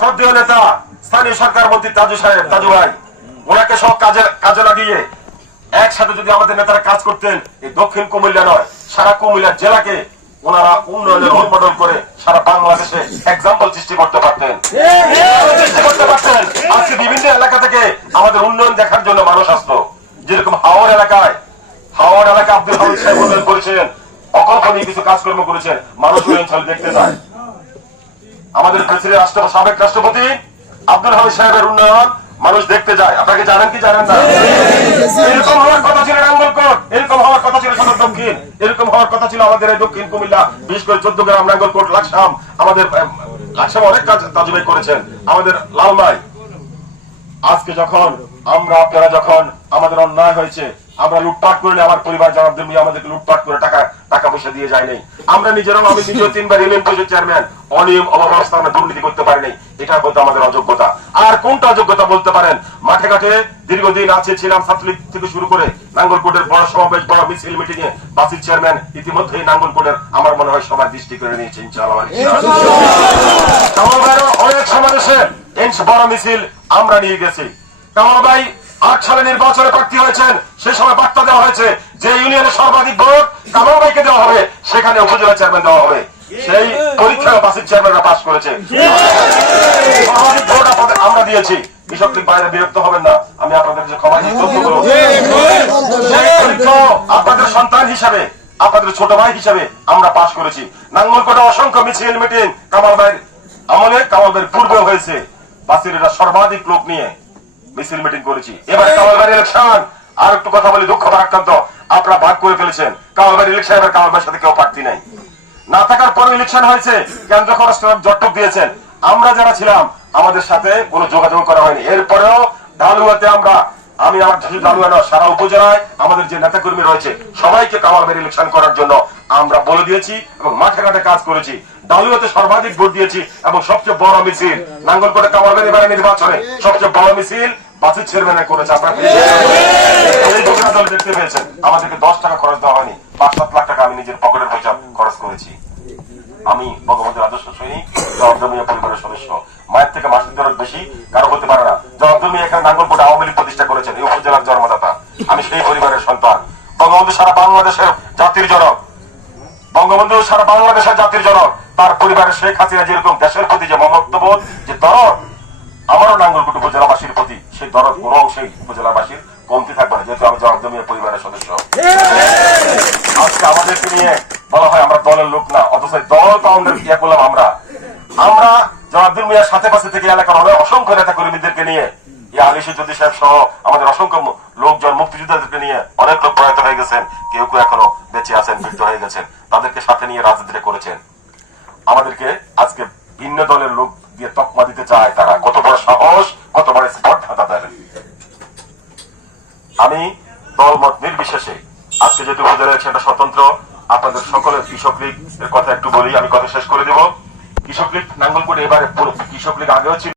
শ্রদ্ধেয় নেতা স্থানীয় সরকার মন্ত্রী তাজু সাহেব তাজু ভাই ওনাকে সব কাজে কাজে লাগিয়ে একসাথে যদি আমাদের নেতারা কাজ করতেন এই দক্ষিণ কুমিল্লা নয় সারা কুমিল্লা জেলাকে ওনারা উন্নয়নের মডেল করে সারা বাংলাদেশে এক্সাম্পল সৃষ্টি করতে পারতেন। সৃষ্টি করতে পারতেন। আজকে বিভিন্ন এলাকা থেকে আমাদের উন্নয়ন দেখার জন্য মানুষ আসতো। যেরকম হাওড় এলাকায় হাওড় এলাকা আব্দুল হামিদ সাহেব উন্নয়ন করেছেন অকল্পনীয় কিছু কাজকর্ম করেছেন মানুষ ওই অঞ্চল দেখতে যায় আমাদের প্রেসিডেন্ট সাবেক রাষ্ট্রপতি আব্দুল হামিদ সাহেবের উন্নয়ন মানুষ দেখতে যায়। আপনাকে জানেন কি জানেন না? এরকম হওয়ার কথা ছিল নাঙ্গলকোট, এরকম হওয়ার কথা ছিল সদর দক্ষিণ, এরকম হওয়ার কথা ছিল আমাদের দক্ষিণ কুমিল্লা, বিশেষ করে চোদ্দ গ্রাম নাঙ্গলকোট, লাকসাম, আমাদের লাকসাম অনেক কাজ তাজুবাই করেছেন। আমাদের লালমাই, আজকে যখন আমরা, আপনারা যখন আমাদের অন্যায় হয়েছে আমরা লুটপাট করে আমার পরিবার জনাব দেবী আমাদেরকে লুটপাট করে টাকা টাকা পয়সা দিয়ে যায় নাই। আমরা নিজেরাও, আমি নিজেও তিনবার ইউনিয়ন পরিষদ চেয়ারম্যান, অনিয়ম অব্যবস্থা আমরা দুর্নীতি করতে পারি নাই। এটা বলতে আমাদের অযোগ্যতা। আর কোনটা অযোগ্যতা বলতে পারেন? মাঠে ঘাটে দীর্ঘদিন আছে, ছিলাম ছাত্রলীগ থেকে শুরু করে নাঙ্গলকোটের বড় সমাবেশ বড় মিছিল মিটিং এ বাসির চেয়ারম্যান ইতিমধ্যেই নাঙ্গলকোটের, আমার মনে হয় সবার দৃষ্টি করে নিয়েছে, ইনশাআল্লাহ অনেক সমাবেশে বড় মিছিল আমরা নিয়ে গেছি। কামাল ভাই আট সালে নির্বাচনে প্রার্থী হয়েছেন সেই সময় বার্তা দেওয়া হয়েছে যে ইউনিয়নের সর্বাধিক ভোট কামাল ভাইকে দেওয়া হবে সেখানে উপজেলা চেয়ারম্যান দেওয়া হবে। সেই পরীক্ষায় বাসির চেয়ারম্যানরা পাশ করেছে। সর্বাধিক ভোট আপনাদের, আমরা দিয়েছি। কৃষক লীগ বাইরে বিরক্ত হবেন না, আমি আপনাদের যে ক্ষমা পরীক্ষা আপনাদের সন্তান হিসাবে, আপনাদের ছোট ভাই হিসাবে আমরা পাশ করেছি। নাঙ্গলকোটে অসংখ্য মিছিল, মিটিং কামাল ভাইয়ের আমলে কামাল ভাইয়ের পূর্বে হয়েছে। বাসিরেরা সর্বাধিক লোক নিয়ে মিছিল মিটিং করেছি। কামালবাড়ি ইলেকশন আর একটু কথা বলি, দুঃখ আপনারা ভাগ করে ফেলেছেন। কামালবাড়ি ইলেকশন এবার কামালবাড়ির সাথে কেউ প্রার্থী নাই। না থাকার পরে ইলেকশন হয়েছে। কেন্দ্র খরচ জট্টক দিয়েছেন। আমরা যারা ছিলাম, আমাদের সাথে কোনো যোগাযোগ করা হয়নি। এরপরেও ঢালুয়াতে আমরা আমি আমার শুধু ঢালুয়া না সারা উপজেলায় আমাদের যে নেতা কর্মী রয়েছে, সবাইকে কামাল ভাইয়ের ইলেকশন করার জন্য আমরা বলে দিয়েছি এবং মাঠে ঘাটে কাজ করেছি। ডালুয়াতে সর্বাধিক ভোট দিয়েছি এবং সবচেয়ে বড় মিছিল নাঙ্গলকোটে কামাল ভাই এবারে নির্বাচনে সবচেয়ে বড় মিছিল বাসির চেয়ারম্যানে করেছে, আপনারা দেখতে পেয়েছেন আমাদেরকে দশ টাকা খরচ দেওয়া হয়নি, পাঁচ সাত লাখ টাকা আমি নিজের পকেটের পয়সা খরচ করেছি। আমি বঙ্গবন্ধুর আদর্শ সৈনিক পরিবারের সদস্য। মায়ের থেকে মাসিক দরদ বেশি, কারও হতে পারে না। জবাবদমিয়া এখানে নাঙ্গলকোটে আওয়ামী লীগ প্রতিষ্ঠা করেছেন, এই উপজেলার জন্মদাতা। আমি সেই পরিবারের সন্তান। বঙ্গবন্ধু সারা বাংলাদেশের জাতির জনক। বঙ্গবন্ধু সারা বাংলাদেশের জাতির জনক। তার পরিবারের শেখ হাসিনা যেরকম দেশের প্রতি যে মমত্ববোধ যে দরদ, আমারও নাঙ্গলকোট উপজেলাবাসীর প্রতি সেই দরদ কোনো অংশেই উপজেলাবাসীর কমতি থাকবে না, যেহেতু আমি জবাবদমিয়া পরিবারের সদস্য। আজকে আমাদেরকে নিয়ে বলা হয়, আমরা দলের লোক না, অথচ দল কাউন্টার ইয়া করলাম আমরা। আমরা জনাবদুল মিয়ার সাথে পাশে থেকে এলাকার অনেক অসংখ্য নেতা কর্মীদেরকে নিয়ে ইয়া আলিশি জ্যোতি সাহেব সহ আমাদের অসংখ্য লোকজন, মুক্তিযোদ্ধাদেরকে নিয়ে অনেক লোক প্রয়াত হয়ে গেছেন। কেউ কেউ এখনও বেঁচে আছেন মৃত্যু হয়ে গেছেন। তাদেরকে সাথে নিয়ে রাজনীতিটা করেছেন। আমাদেরকে আজকে ভিন্ন দলের লোক দিয়ে তকমা দিতে চায় তারা। কত বড় সাহস, কত বড় স্পর্ধা তাদের। আমি দলমত নির্বিশেষে আজকে আছে একটা স্বতন্ত্র, আপনাদের সকলের কৃষক লীগ এর কথা একটু বলি, আমি কথা শেষ করে দেব। কৃষক লীগ নাঙ্গলকোট এবারে কৃষক লীগ আগেও ছিল।